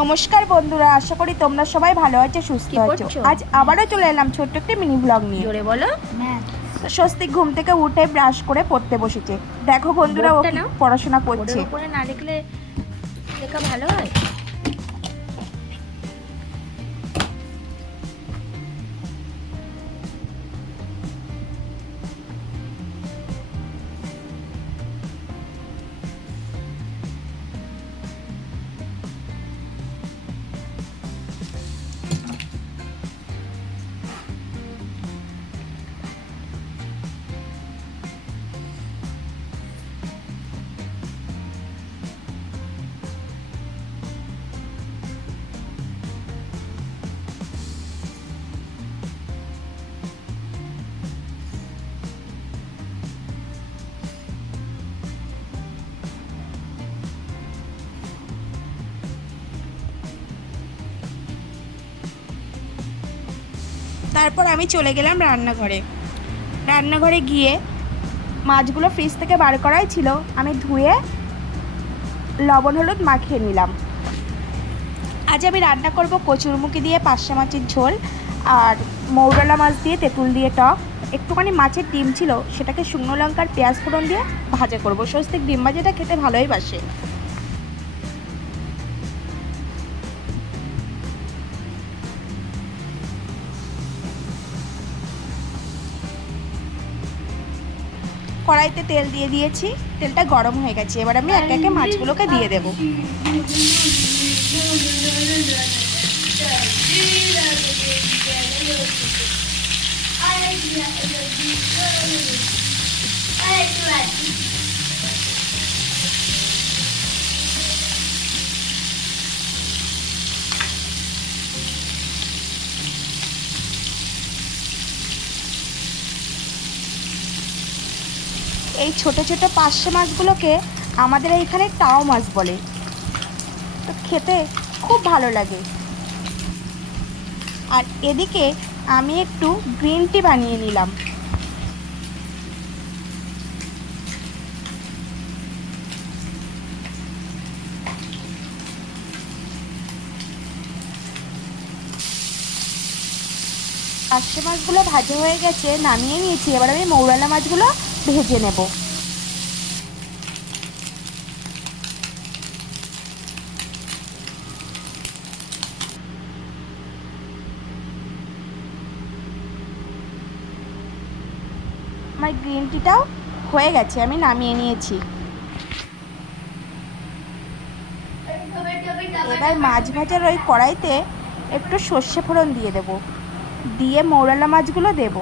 নমস্কার বন্ধুরা, আশা করি তোমরা সবাই ভালো আছো, সুস্থ আছো। আজ আবারও চলে এলাম ছোট্ট একটা মিনি ব্লগ নিয়ে। জোরে বলো। স্বস্তিক ঘুম থেকে উঠে ব্রাশ করে পড়তে বসেছে। দেখো বন্ধুরা, ও কি পড়াশোনা করছে। ওর উপরে না লিখলে লেখা ভালো হয়? তারপর আমি চলে গেলাম রান্নাঘরে গিয়ে মাছগুলো ফ্রিজ থেকে বার করাই ছিল, আমি ধুয়ে লবণ হলুদ মাখিয়ে নিলাম। আজ আমি রান্না করব কচুরমুখী দিয়ে পার্শে মাছের ঝোল আর মৌরলা মাছ দিয়ে তেঁতুল দিয়ে টক। একটুখানি মাছের ডিম ছিল, সেটাকে শুকনো লঙ্কার পেঁয়াজ ফোড়ন দিয়ে ভাজা করব। স্বস্তিক ডিম ভাজাটা খেতে ভালোই বাসে। কড়াইতে তেল দিয়ে দিয়েছি, তেলটা গরম হয়ে গেছে। এবার আমি একে একে মাছগুলোকে দিয়ে দেব। এই ছোট ছোট পার্শে মাছগুলোকে আমাদের এইখানে টাও মাছ বলে, তো খেতে খুব ভালো লাগে। আর এদিকে আমি একটু গ্রিন টি বানিয়ে নিলাম। পার্শে মাছগুলো ভাজা হয়ে গেছে, নামিয়ে নিয়েছি। এবার আমি মৌরলা মাছগুলো ভেজে নেব। আমার গ্রিন টিটাও হয়ে গেছে, আমি নামিয়ে নিয়েছি। এবার মাছ ভাজার ওই কড়াইতে একটু সর্ষে ফোড়ন দিয়ে দেব, দিয়ে মৌরলা মাছগুলো দেব।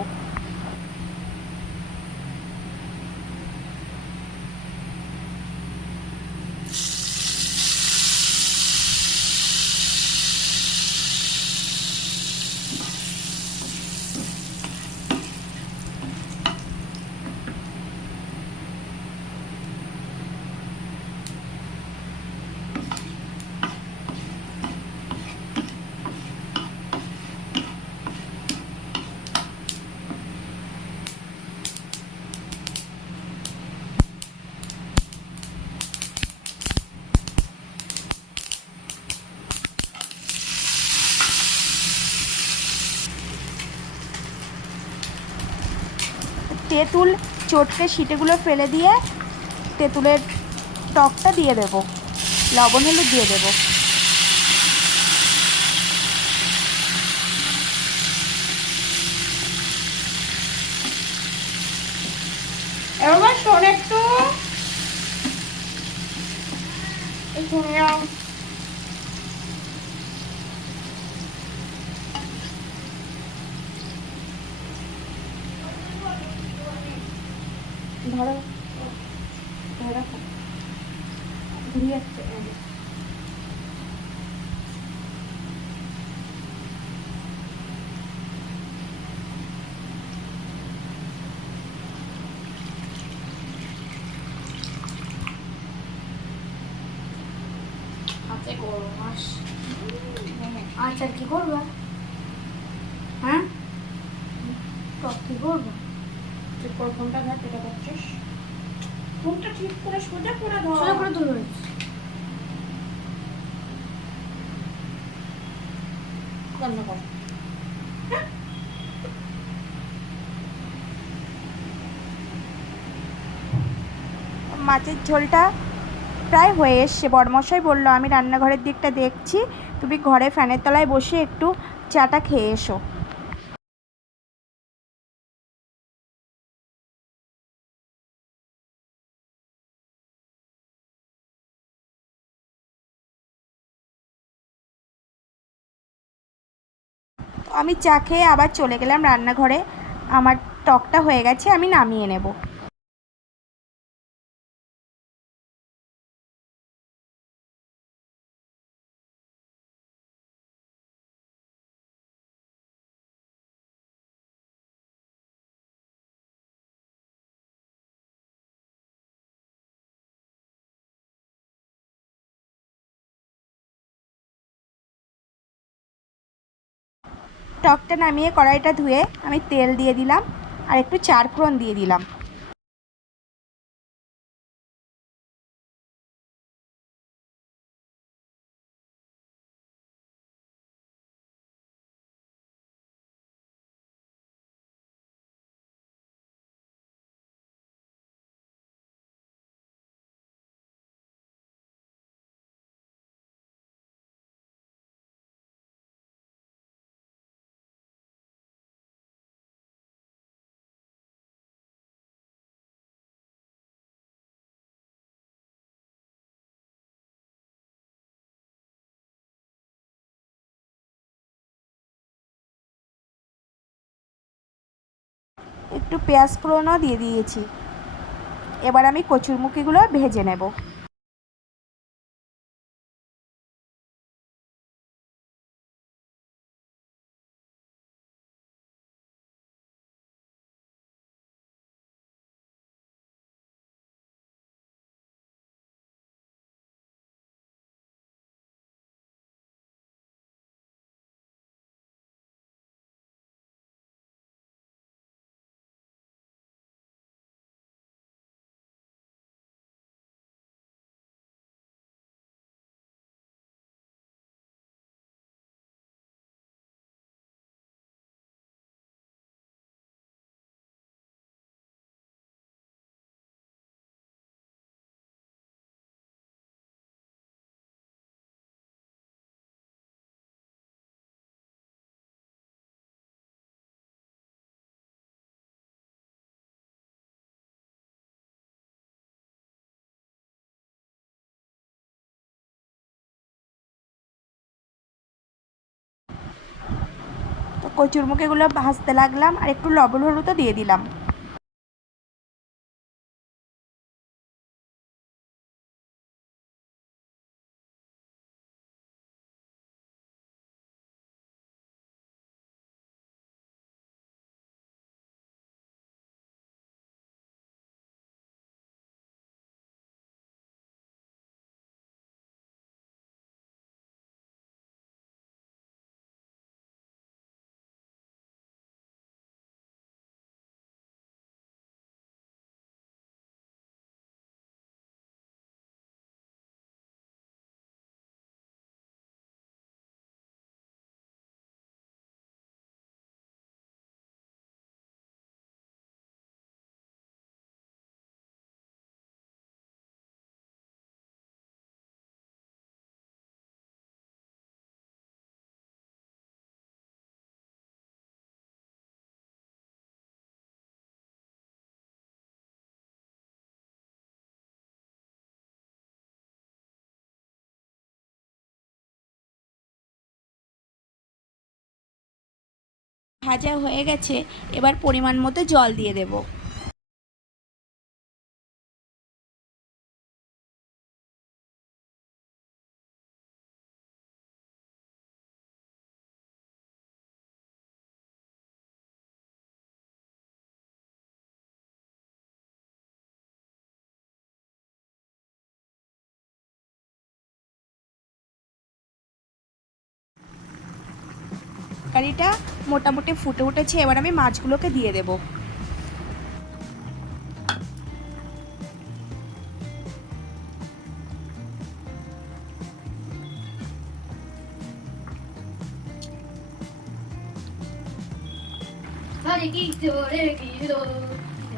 তেঁতুল চটকে সিটেগুলো ফেলে দিয়ে তেঁতুলের টকটা দিয়ে দেব, লবণ হলুদ দিয়ে দেব। এবার শোন, একটু শুনে যাও। ধরো রাখো, ঘুরিয়ে আসছে। হাতে গরম মাস। আচ্ছা, কি করবা? হ্যাঁ, টক কি করবা? ঠিক করে ফোনটা ধর, এটা করছিস। ফোনটা ঠিক করে সোজা করে ধর, সোজা করে ধর। বন্ধ কর। মাছের ঝোলটা প্রায় হয়ে এসছে। বড়মশাই বলল আমি রান্নাঘরের দিকটা দেখছি, তুমি ঘরে ফ্যানের তলায় বসে একটু চাটা খেয়ে এসো। আমি চা খেয়ে আবার চলে গেলাম রান্নাঘরে। আমার টকটা হয়ে গেছে, আমি নামিয়ে নেব। টকটা নামিয়ে কড়াইটা ধুয়ে আমি তেল দিয়ে দিলাম আর একটু চার ফোড়ন দিয়ে দিলাম। একটু পেঁয়াজ ফোড়নও দিয়ে দিয়েছি। এবার আমি কচুরমুখিগুলো ভেজে নেব। তো কচুরমুখিগুলো ভাজতে লাগলাম আর একটু লবণ হলুদও দিয়ে দিলাম। ভাজা হয়ে গেছে, এবার পরিমাণ মতো জল দিয়ে দেব। তরকারিটা মোটামুটি ফুটে উঠেছে, এবার আমি মাছগুলোকে দিয়ে দেব। Hare Krishna, Hare Krishna,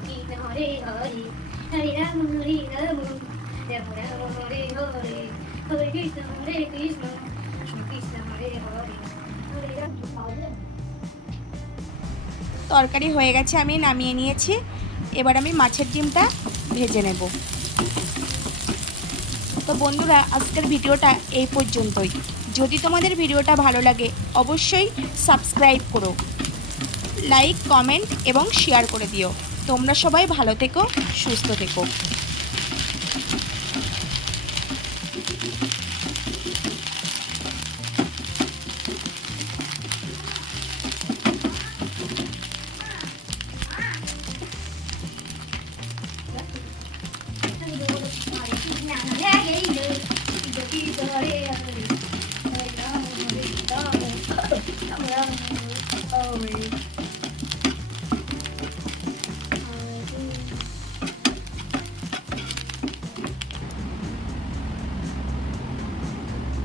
Krishna Hare Hare, Hare Rama, Hare Rama, Rama Rama, Hare Hare, Hare Krishna, Hare Krishna, Krishna Krishna, Hare Hare, Hare Rama. তরকারি হয়ে গেছে, আমি নামিয়ে নিয়েছি। এবার আমি মাছের ডিমটা ভেজে নেব। তো বন্ধুরা, আজকের ভিডিওটা এই পর্যন্তই। যদি তোমাদের ভিডিওটা ভালো লাগে অবশ্যই সাবস্ক্রাইব করো, লাইক, কমেন্ট এবং শেয়ার করে দিও। তোমরা সবাই ভালো থেকো, সুস্থ থেকো।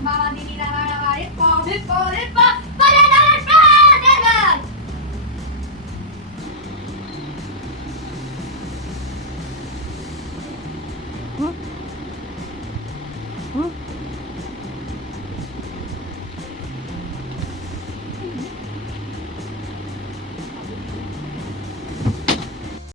Mama di la la la la হুম